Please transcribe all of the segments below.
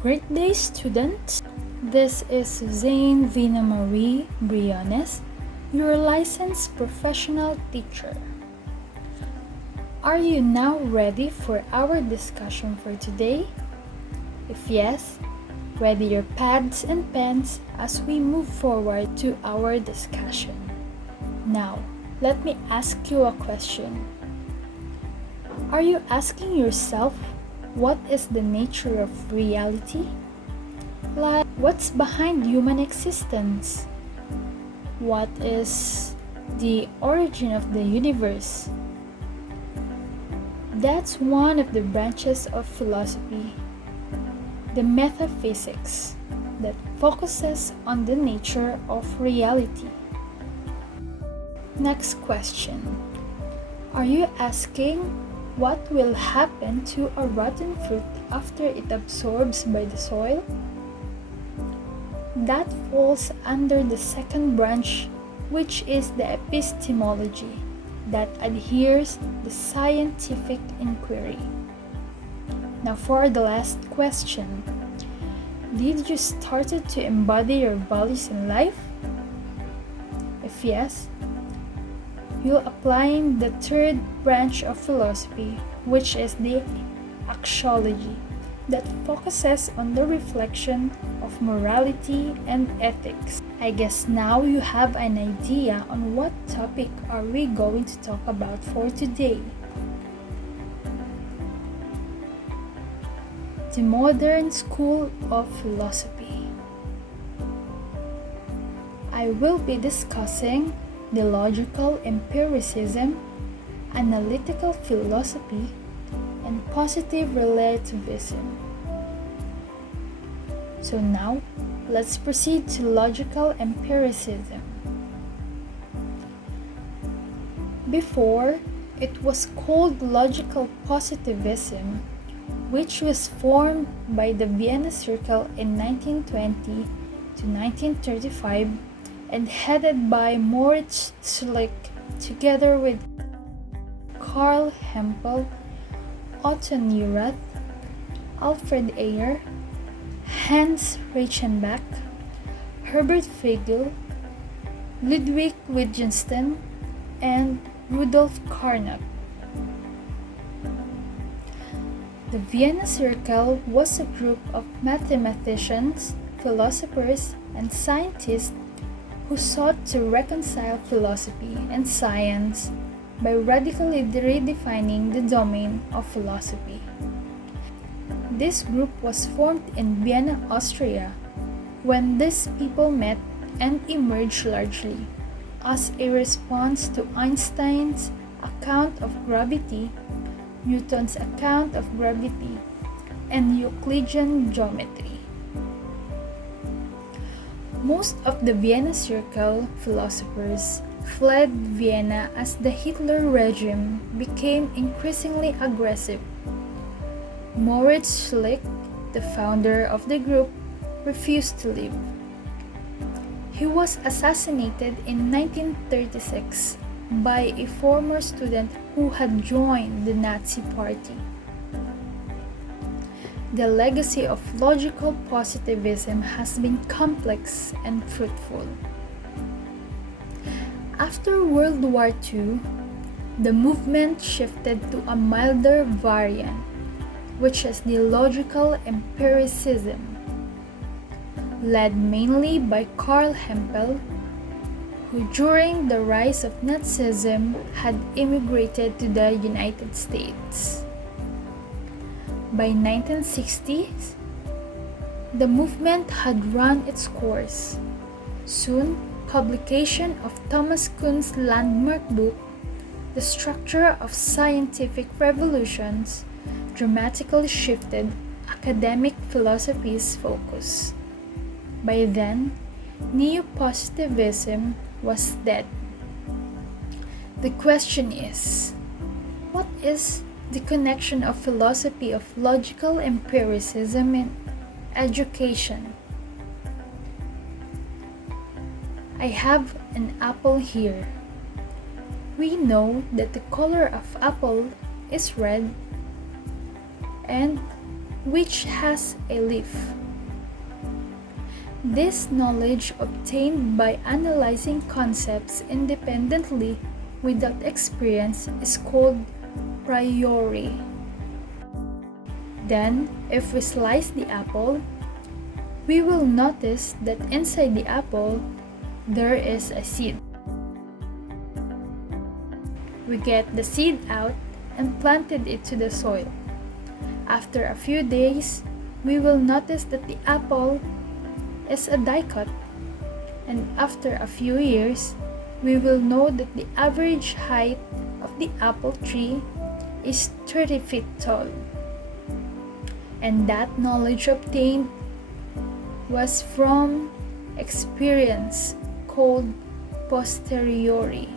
Great day, students! This is Susanne Briones, your licensed professional teacher. Are you now ready for our discussion for today? If yes, ready your pads and pens as we move forward to our discussion. Now, let me ask you a question. Are you asking yourself, what is the nature of reality? Like, what's behind human existence? What is the origin of the universe? That's one of the branches of philosophy, the metaphysics, that focuses on the nature of reality. Next question. Are you asking, what will happen to a rotten fruit after it absorbs by the soil? That falls under the second branch, which is the epistemology that adheres the scientific inquiry. Now for the last question. Did you started to embody your values in life? If yes, you're applying the third branch of philosophy, which is the axiology, that focuses on the reflection of morality and ethics. I guess now you have an idea on what topic are we going to talk about for today. The modern school of philosophy. I will be discussing the logical empiricism, analytical philosophy, and positive relativism. So now, let's proceed to logical empiricism. Before, it was called logical positivism, which was formed by the Vienna Circle in 1920 to 1935 and headed by Moritz Schlick together with Karl Hempel, Otto Neurath, Alfred Ayer, Hans Reichenbach, Herbert Feigl, Ludwig Wittgenstein, and Rudolf Carnot. The Vienna Circle was a group of mathematicians, philosophers, and scientists who sought to reconcile philosophy and science by radically redefining the domain of philosophy. This group was formed in Vienna, Austria, when these people met and emerged largely as a response to Einstein's account of gravity, Newton's account of gravity, and Euclidean geometry. Most of the Vienna Circle philosophers fled Vienna as the Hitler regime became increasingly aggressive. Moritz Schlick, the founder of the group, refused to leave. He was assassinated in 1936 by a former student who had joined the Nazi Party. The legacy of logical positivism has been complex and fruitful. After World War II, the movement shifted to a milder variant, which is the logical empiricism, led mainly by Karl Hempel, who during the rise of Nazism had immigrated to the United States. By 1960s, the movement had run its course. Soon, publication of Thomas Kuhn's landmark book, The Structure of Scientific Revolutions, dramatically shifted academic philosophy's focus. By then, neo-positivism was dead. The question is, what is the connection of philosophy of logical empiricism in education? I have an apple here. We know that the color of apple is red and which has a leaf. This knowledge obtained by analyzing concepts independently without experience is called priori. Then, if we slice the apple, we will notice that inside the apple, there is a seed. We get the seed out and planted it to the soil. After a few days, we will notice that the apple is a dicot, and after a few years, we will know that the average height of the apple tree is 30 feet tall. And that knowledge obtained was from experience called posteriori.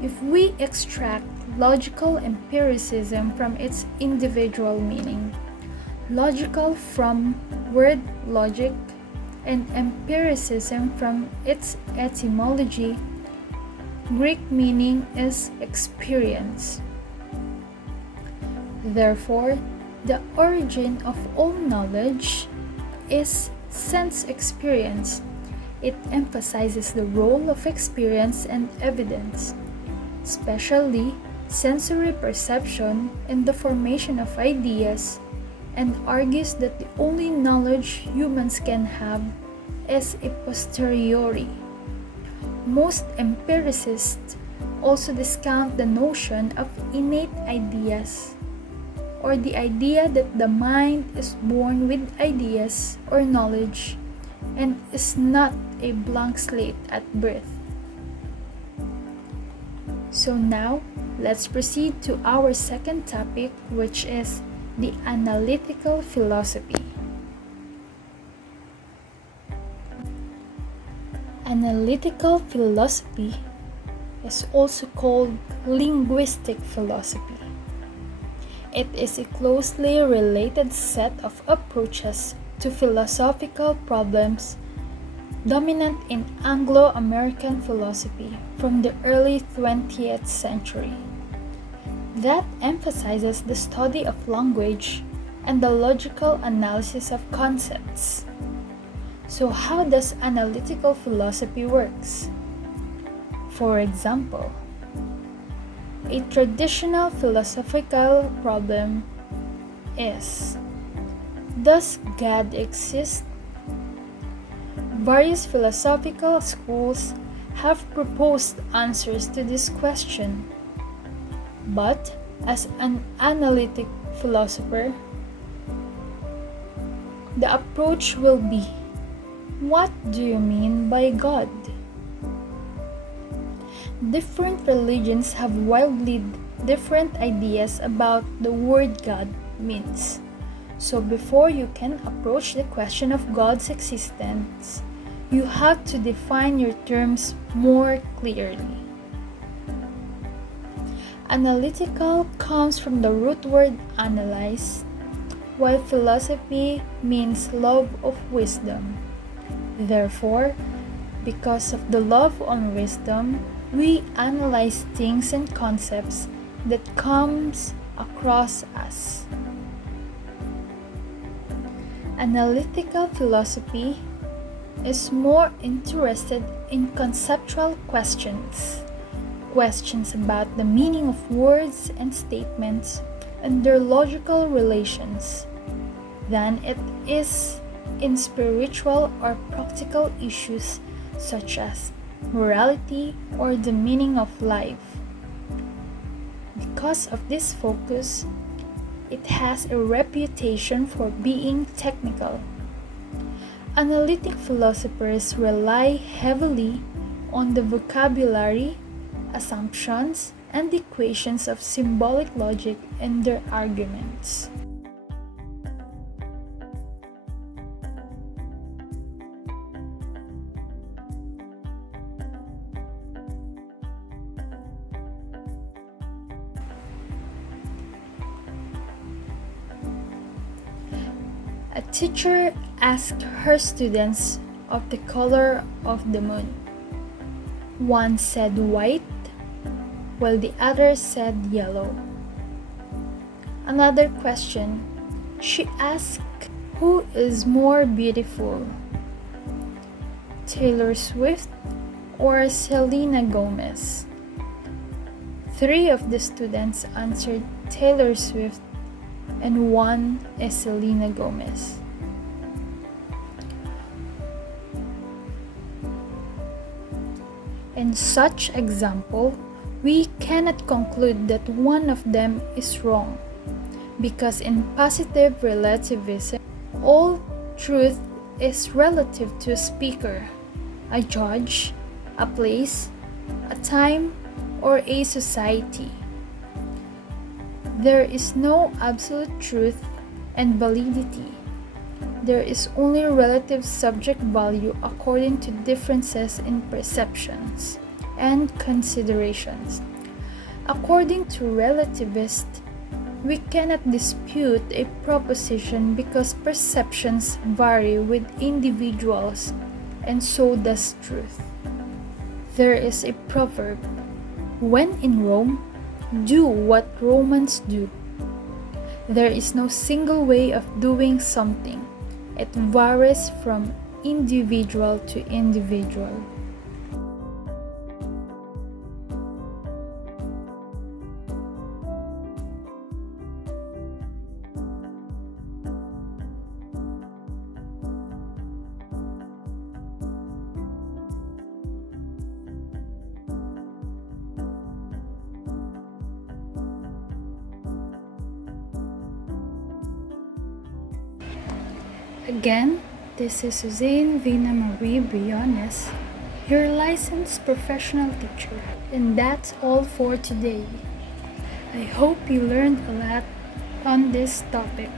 If we extract logical empiricism from its individual meaning, logical from word logic, and empiricism from its etymology, Greek meaning is experience. Therefore, the origin of all knowledge is sense experience. It emphasizes the role of experience and evidence, especially sensory perception in the formation of ideas, and argues that the only knowledge humans can have is a posteriori. Most empiricists also discount the notion of innate ideas, or the idea that the mind is born with ideas or knowledge and is not a blank slate at birth. So now, let's proceed to our second topic, which is the analytical philosophy. Analytical philosophy is also called linguistic philosophy. It is a closely related set of approaches to philosophical problems dominant in Anglo-American philosophy from the early 20th century, that emphasizes the study of language and the logical analysis of concepts. So how does analytical philosophy works? For example, a traditional philosophical problem is: does God exist? Various philosophical schools have proposed answers to this question. But as an analytic philosopher, the approach will be: what do you mean by God? Different religions have wildly different ideas about the word God means. So before you can approach the question of God's existence, you have to define your terms more clearly. Analytical comes from the root word analyze, while philosophy means love of wisdom. Therefore, because of the love on wisdom, we analyze things and concepts that comes across us. Analytical philosophy is more interested in conceptual questions about the meaning of words and statements and their logical relations, than it is in spiritual or practical issues such as morality or the meaning of life. Because of this focus, it has a reputation for being technical. Analytic philosophers rely heavily on the vocabulary, assumptions, and equations of symbolic logic in their arguments. A teacher asked her students of the color of the moon. One said white, while the other said yellow. Another question. She asked, who is more beautiful, Taylor Swift or Selena Gomez? 3 of the students answered Taylor Swift and 1 is Selena Gomez. In such example, we cannot conclude that one of them is wrong, because in positive relativism, all truth is relative to a speaker, a judge, a place, a time, or a society. There is no absolute truth and validity. There is only relative subject value according to differences in perceptions and considerations. According to relativists, we cannot dispute a proposition because perceptions vary with individuals, and so does truth. There is a proverb, when in Rome, do what Romans do. There is no single way of doing something. It varies from individual to individual. Again, this is Susanne Briones, your licensed professional teacher, and that's all for today. I hope you learned a lot on this topic.